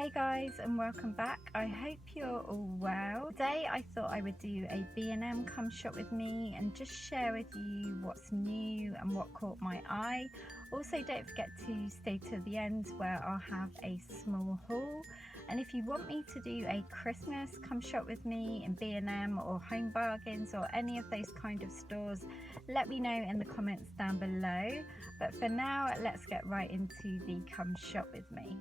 Hey guys, and welcome back. I hope you're all well. Today I thought I would do a B&M come shop with me and just share with you what's new and what caught my eye. Also, don't forget to stay to the end where I'll have a small haul. And if you want me to do a Christmas come shop with me in B&M or Home Bargains or any of those kind of stores, let me know in the comments down below. But for now, let's get right into the come shop with me.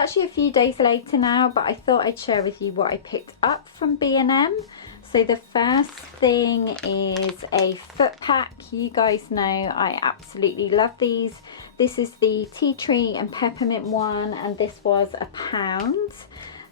actually a few days later now, but I thought I'd share with you what I picked up from B&M. So the first thing is a foot pack. You guys know I absolutely love these. This is the tea tree and peppermint one, and this was £1.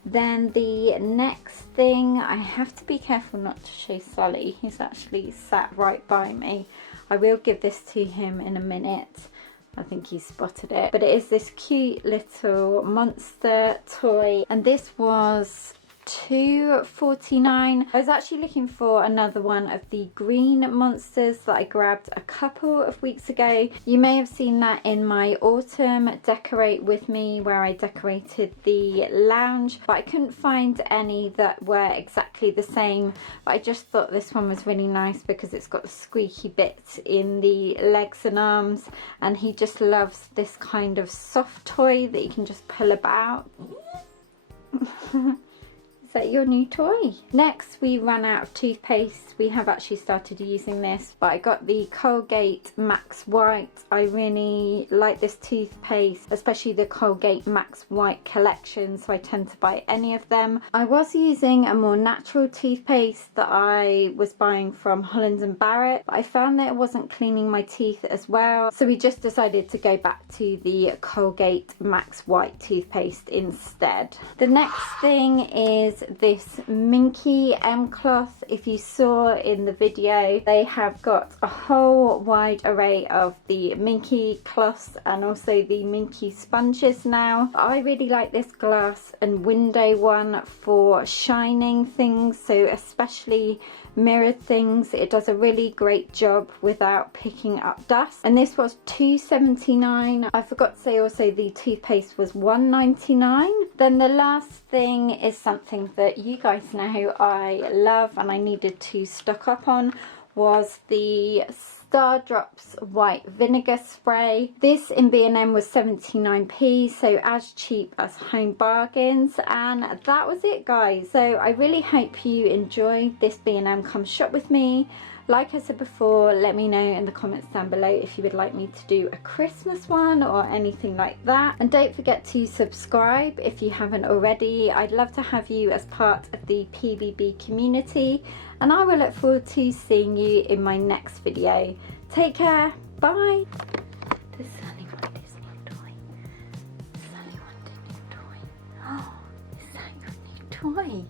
Then the next thing, I have to be careful not to show Sulley. He's actually sat right by me. I will give this to him in a minute. I think he spotted it. But it is this cute little monster toy, and this was £2.49. I was actually looking for another one of the green monsters that I grabbed a couple of weeks ago. You may have seen that in my autumn decorate with me where I decorated the lounge, but I couldn't find any that were exactly the same. But I just thought this one was really nice because it's got the squeaky bits in the legs and arms, and he just loves this kind of soft toy that you can just pull about. Is that your new toy? Next, we ran out of toothpaste. We have actually started using this, but I got the Colgate Max White. I really like this toothpaste, especially the Colgate Max White collection, so I tend to buy any of them. I was using a more natural toothpaste that I was buying from Holland & Barrett, but I found that it wasn't cleaning my teeth as well, so we just decided to go back to the Colgate Max White toothpaste instead. The next thing is this Minky cloth. If you saw in the video, they have got a whole wide array of the Minky cloths and also the Minky sponges now. I really like this glass and window one for shining things, so especially mirrored things. It does a really great job without picking up dust, and this was £2.79. I forgot to say also the toothpaste was £1.99. Then the last thing is something that you guys know I love and I needed to stock up on, was the Star Drops white vinegar spray. This in B&M was 79p, so as cheap as home bargains, and that was it, guys. So I really hope you enjoyed this B&M Come Shop With Me. Like I said before, let me know in the comments down below if you would like me to do a Christmas one or anything like that. And don't forget to subscribe if you haven't already. I'd love to have you as part of the PBB community, and I will look forward to seeing you in my next video. Take care, bye! Does Sulley want his new toy? Sulley wanted a new toy. Oh, is that your new toy?